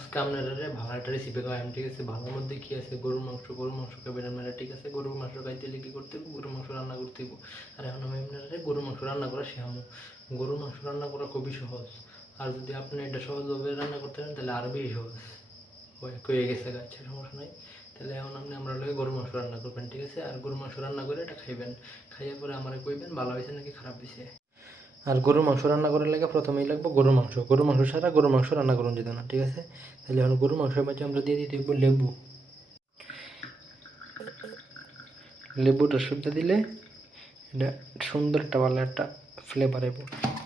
আজকে আপনারা ভালো একটা রেসিপি খাওয়াম, ঠিক আছে। ভালোর মধ্যে কি আছে? গরুর মাংস খাবেন আপনারা, ঠিক আছে। গরুর মাংস খাইতে হলে কি করতে হবে? গরুর মাংস রান্না করতে হবে। আর এখন আমি আপনারা গরুর মাংস রান্না করা শেখাবো। গরুর মাংস রান্না করা খুবই সহজ, আর যদি আপনি এটা সহজভাবে রান্না করতে পারেন তাহলে আরও বেশি সহজ হয়ে গেছে, গাছ সমস্যা নাই। তাহলে এখন আমরা লোক গরুর মাংস রান্না করবেন, ঠিক আছে। আর গরুর মাংস রান্না করে এটা খাইবেন, খাইয়ার পরে আমার কইবেন ভালো হয়েছে নাকি খারাপ হয়েছে। আর গরুর মাংস রান্না করার লাগে প্রথমেই লাগবে গরুর মাংস ছাড়া গরুর মাংস রান্না করুন যেত না, ঠিক আছে। তাহলে এখন গরুর মাংসের মধ্যে আমরা দিয়ে দিতে লেবু। লেবুটা সুদ্ধা দিলে এটা সুন্দর একটা ভালো একটা ফ্লেভার এবো।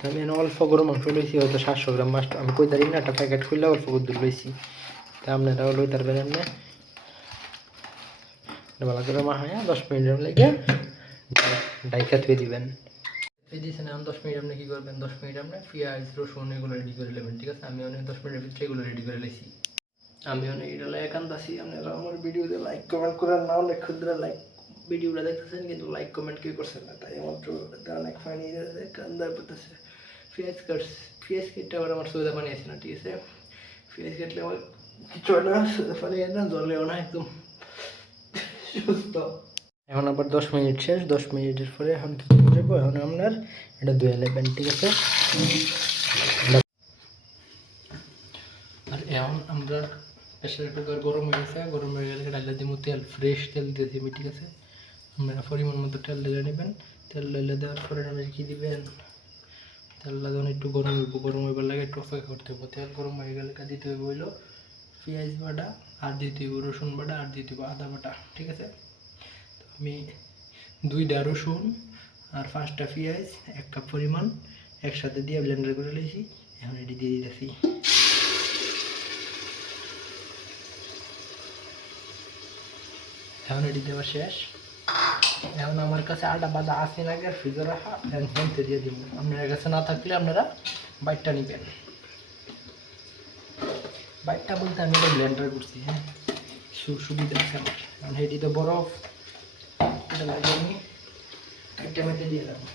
আমি এখানে অল্প গরুর মাংস লইছি, হয়তো 700 গ্রাম মাছটা আমি কই দাঁড়ি না, একটা প্যাকেট খুললে অল্প দূর লইছি। তা আপনারাও লই তারবেন এমনি ভালো করে মাখাইয়া 10 মিনিটের লেগে ডাইকা থুয়ে দিবেন। দিয়েছেন এখন 10 মিনিট আপনি কী করবেন? 10 মিনিট আপনি পেঁয়াজ রসুন এগুলো রেডি করে নেবেন, ঠিক আছে। আমি অনেক 10 মিনিটের ভিতরে এগুলো রেডি করে লেছি। আমি অনেক এটা একান্ত আছি। আপনারা আমার ভিডিওতে লাইক কমেন্ট করেন না, অনেক ক্ষুদ্র লাইক ভিডিওটা দেখতেছেন কিন্তু লাইক কমেন্ট কেউ করছেন না, তাই আমার অনেক ফানি কান্দার পড়তেছে। পেঁয়াজ কেটে আবার আমার সোজা পানি আছে না, ঠিক আছে। পেঁয়াজ কেটলে আমার কিছু না, সোজা পানি না, জলেও না, একদম সুস্থ। এখন আবার 10 মিনিট শেষ। 10 মিনিটের পরে এখন কী করবো? এখন আপনার এটা ধুয়ে নেবেন, ঠিক আছে। আর এখন আমরা প্রেসার কুকার গরম হয়ে গেছে, গরম হয়ে গেলে ডাইলে দিব তেল, ফ্রেশ তেল দিয়ে দিবি, ঠিক আছে। আপনারা পরিমাণ মতো তেল ঢেলে নেবেন। তেল ঢেলে দেওয়ার পরে আপনি কী দিবেন? তেলটা যখন একটু গরম হইব, গরম হইবার লাগে একটু অপেক্ষা করতে হবে। তেল গরম হয়ে গেলে দিতে হইব হইলো পেঁয়াজ বাটা, আর দিতে হইব রসুন বাটা, আর দিতে হইব আদা বাটা, ঠিক আছে। তো আমি 2টা রসুন আর 5টা পেঁয়াজ 1 কাপ পরিমাণ একসাথে দিয়ে ব্লেন্ডার করে নিয়েছি। এখন এটি দিয়ে দিতেছি। এখন এটি দেওয়া শেষ। এখন আমার কাছে আটা বাদা আছে নাকি আর ফ্রিজে রাখা, ফ্যানতে দিয়ে দিব। আপনার কাছে না থাকলে আপনারা বাইটটা নেবেন। বাইটটা বলতে আমি এটা ব্লেন্ডার করছি, হ্যাঁ, সুবিধা আছে আমার। এখন এটি তো বরফ, এটা লাগে আমি একটা মেতে দিয়ে দেবো।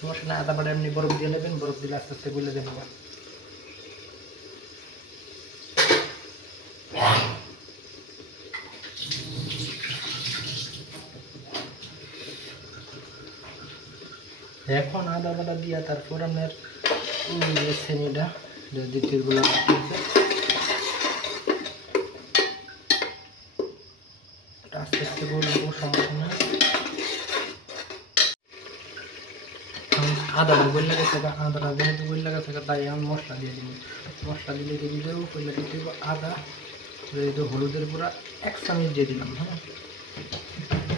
সমস্যা না, আদা বাটা এমনি বরফ দিয়ে নেবেন, বরফ দিলে আস্তে আস্তে গুলে দেবো। এখন আদা বাটা দিয়া তারপর আপনার চেনিটা দ্বিতীয়গুলো আস্তে আস্তে বলবো, সমস্যা না। আদাটা বললে গেছে, আদাটা যেহেতু বললে গেছে তাই এখন মশলা দিয়ে দিব। মশলা দিলে দিয়ে দেবো, বললে দিয়ে দেবো আদা, যেহেতু হলুদের গুঁড়া 1 চামচ দিয়ে দিলাম, হ্যাঁ।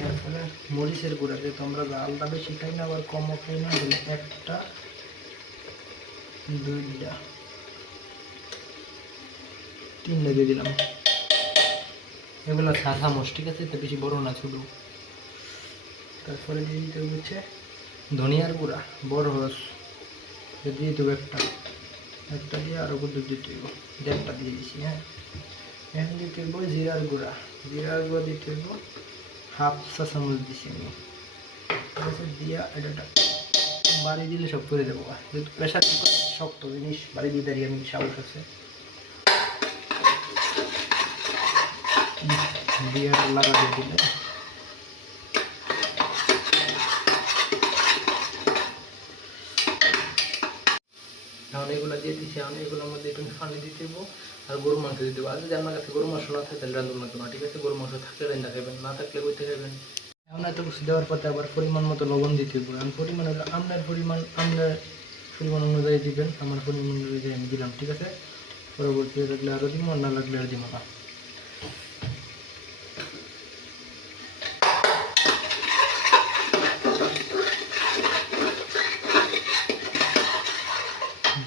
তারপরে মরিচের গুঁড়া, যেহেতু আমরা জালটা বেশি খাই না আবার কমও খাই না, বলে 1টা 2টা 3টা দিয়ে দিলাম। এগুলো 4 চামচ, ঠিক আছে, এটা বেশি বড় না, ছোটো। তারপরে দিয়ে দিতে হচ্ছে ধনিয়ার গুঁড়া, বড় হস দিয়ে দেবো একটা দিয়ে আরও দুধ দিতে হইব, 1.5টা দিয়ে দিচ্ছি, হ্যাঁ। এখন দিতে হইব জিরার গুঁড়া দিতে হইব 1/2 চা চামচ দিচ্ছি আমি, ঠিক আছে। দিয়া এটা বাড়ি দিলে সব করে দেবো, যেহেতু প্রেশার কুকার শক্ত জিনিস, বাড়ি দিয়ে দাঁড়িয়ে আমি সাহস আছে দিয়ে লাগা দিয়ে দিলে। এখন এগুলো দিয়ে দিচ্ছি। এখন এগুলোর মধ্যে একটু পানি দিতে দেবো আর গরু মাংস দিতে দেবো। আর যদি আমার কাছে গরু মাংস না থাকে তাহলে রাঁধুন লাগবে না, ঠিক আছে। গরু মাংস থাকলে রান্না খাবেন, না থাকলে বইতে খাবেন। এখন এত কিছু দেওয়ার পরে আবার পরিমাণ মতো লবণ দিতে হবে। আমি পরিমাণ হলো আপনার পরিমাণ অনুযায়ী দিবেন, আমার পরিমাণ অনুযায়ী আমি দিলাম, ঠিক আছে। পরবর্তী লাগলে আরও দিব, না লাগলে আর দিব না।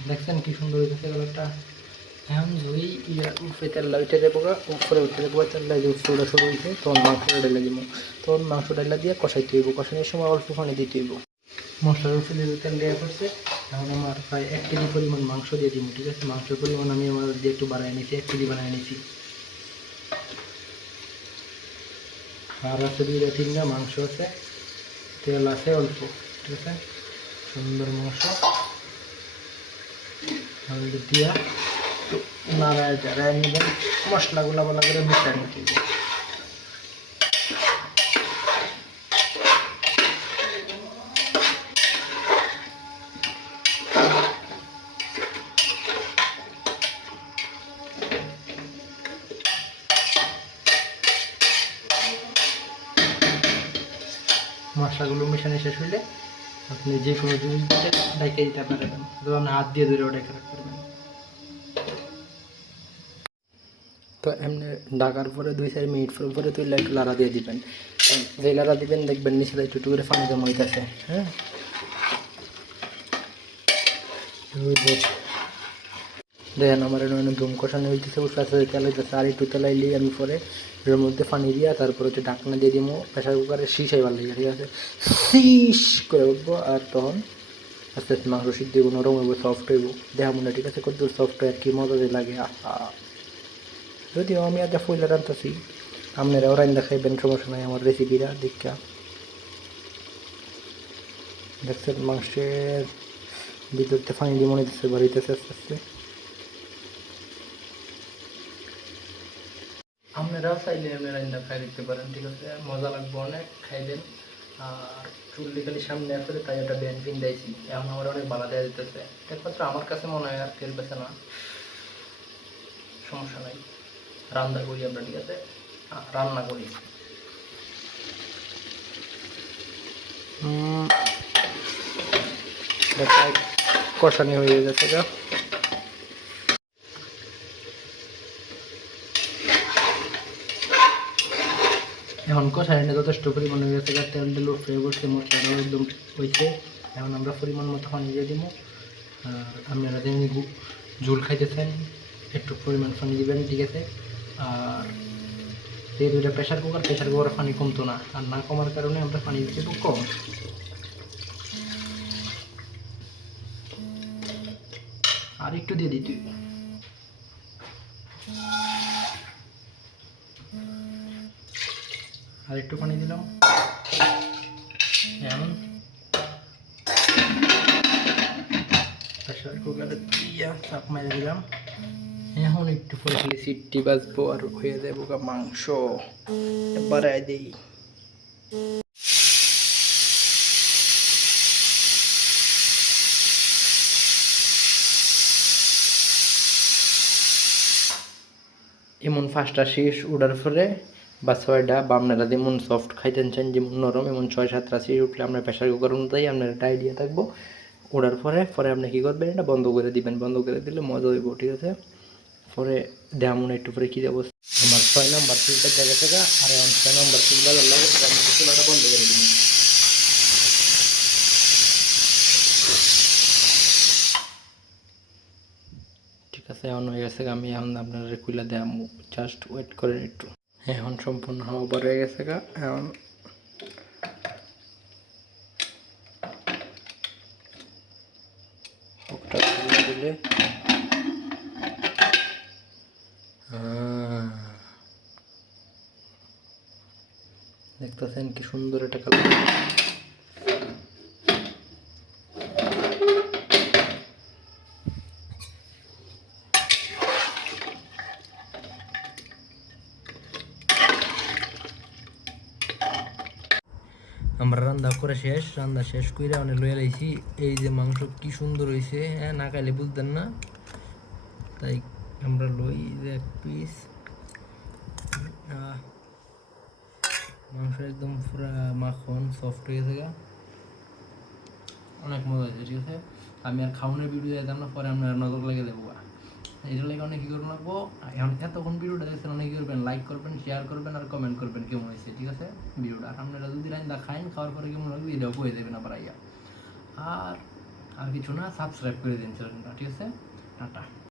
দেখছেন কি সুন্দর হয়েছে কালারটা। এখন যদি উপরে তেলটা উঠে দেবো, উপরে উঠে দেবো, তেলটা যে উপরে শুরু হয়েছে তখন মাংসটা ডাইলা দিব। তখন মাংস ডাইলা দিয়ে কষাইতে হইব, কষানোর সময় অল্প পানি দিতে হইব। মশলার উপরে তেল দেওয়া করছে, এখন আমার প্রায় 1 কেজি পরিমাণ মাংস দিয়ে দিব, ঠিক আছে। মাংসের পরিমাণ আমি আমার দিয়ে একটু বাড়াই নিয়েছি, 1 কেজি বানিয়ে নিয়েছি। আর আছে 2-3টা মাংস আছে, তেল আছে অল্প, ঠিক আছে। সুন্দর মাংস হলুদ দিয়া নাড়ায় চাড়ায় নেবেন, মশলাগুলো ভালো করে মিশিয়ে নিতে হবে। মশলাগুলো মেশানো শেষ হইলে আপনি যে কোনো জিনিস দিয়ে ডাইকে দিতে পারবেন, অথবা আপনি হাত দিয়ে ধরে ডাইকে রাখতে পারবেন। তো এমনি ঢাকার পরে 2-4 মিনিট পরে তুই একটু লাড়া দিয়ে দিবেন। যে লাড়া দিবেন দেখবেন নিচে একটু একটু করে পানি জমা হইতেছে। হ্যাঁ, দেখেন আমার এখানে ধুম কষানো হইতেছে, ওর কাছে তেল হইতেছে। আর একটু তেলাইলেই আমি পরে এর মধ্যে পানি দিয়া তারপর হচ্ছে ঢাকনা দিয়ে দিব। প্রেশার কুকারে শীষ হইবার লাগে, ঠিক আছে। শীষ করে উঠবো, আর তখন আস্তে আস্তে মাংস সিদ্ধ হইব, নরম হইব, সফট হইব। দেখা মনে, ঠিক আছে, কত সফট হয় আর কি মজা যে লাগে। আহা, যদিও আমি আজ ফুলে রান্তাছি, আপনারাও রান্না খাইবেন, সমস্যা নাই আমার রেসিপিটা দীক্ষা। দেখছেন মাংসের ভিতরতে পানি দিয়ে মনে দিচ্ছে বাড়িতেছে আস্তে আস্তে। আপনারাও চাইলে আপনি রান্না খাই দেখতে পারেন, ঠিক আছে। মজা লাগবে অনেক, খাইবেন। আর চুল্লি খালি সামনে আসলে তাই একটা ব্যান্ড পিন দিয়েছি, এখন আমার অনেক বালা দেওয়া দিতেছে। একমাত্র আমার কাছে মনে হয় আর তেল বেছে না, সমস্যা নাই। রান্না করি আমরা, ঠিক আছে, রান্না করি। কষানি হয়ে গেছে গা। এখন কষানিটা যথেষ্ট পরিমাণ হয়ে গেছে গা, তেল দিল ফ্রাই করছে, মশলাটাও একদম হয়েছে। এখন আমরা পরিমাণ মতো পানি দিয়ে দিব। আপনারা যেমনি ঝোল খাইতেছেন একটু পরিমাণ পানি দিবেন, ঠিক আছে। আর যেহেতু এটা প্রেশার কুকার পানি কমতো না, আর না কমার কারণে আমরা পানি দেবো কম। আর একটু দিয়ে দিতে, আর একটু পানি দিলাম। এখন প্রেশার কুকারে দিয়া চাপ মেরে দিলাম। এখন একটু পরে খালি সিটটি বাজবো আর হয়ে যাবো মাংস। বাড়াই দিই। এমন 5টা শীষ উঠার পরে বা 6টা, বা আপনারা যেমন সফট খাইতেন চান, যেমন নরম, এমন 6-7টা শীষ উঠলে আপনার প্রেশার কুকার অনুযায়ী আপনার একটা আইডিয়া থাকবো। ওঠার পরে আপনি কী করবেন, এটা বন্ধ করে দিবেন। বন্ধ করে দিলে মজা হইব, ঠিক আছে। পরে দেখামন একটু পরে কী দেবো। আমার 6 নম্বর শীষটা জায়গা থেকে আর এখন 6 নম্বর শীষ বাজার লাগে, চুলাটা বন্ধ করে দিবেন। ঠিক আছে, এখন হয়ে গেছে। আমি এখন আপনার খুলে দেখাম, জাস্ট ওয়েট করেন একটু। এখন সম্পূর্ণ হওয়া পর হয়ে গেছে গা। এখন ওটা খুলে দিলে দেখতেছেন কি সুন্দর একটা কালার। আমরা রান্না করে রান্না শেষ করে অনেক লয়ে লাইছি। এই যে মাংস কি সুন্দর হয়েছে, হ্যাঁ, না খাইলে বুঝতেন না। তাই আমরা লই যে এক পিস মাংস, একদম পুরা মাখন সফট হয়ে গেছে, অনেক মজা হয়েছে, ঠিক আছে। আমি আর খাওয়ানোর ভিডিও দিতাম না, পরে আপনার নজর লেগে দেবো। এটার লাগে অনেক কী করবো লাগবো, এখন এতক্ষণ ভিডিওটা দেখছেন, অনেক কী করবেন, লাইক করবেন, শেয়ার করবেন, আর কমেন্ট করবেন কেমন হয়েছে, ঠিক আছে ভিডিওটা। আর আপনারা যদি রান্না খাইন, খাওয়ার পরে কেমন লাগবে এটাও বলে দেবেন আবার আইয়া। আর কিছু না, সাবস্ক্রাইব করে দিন চ্যানেলটা, ঠিক আছে। টাটা।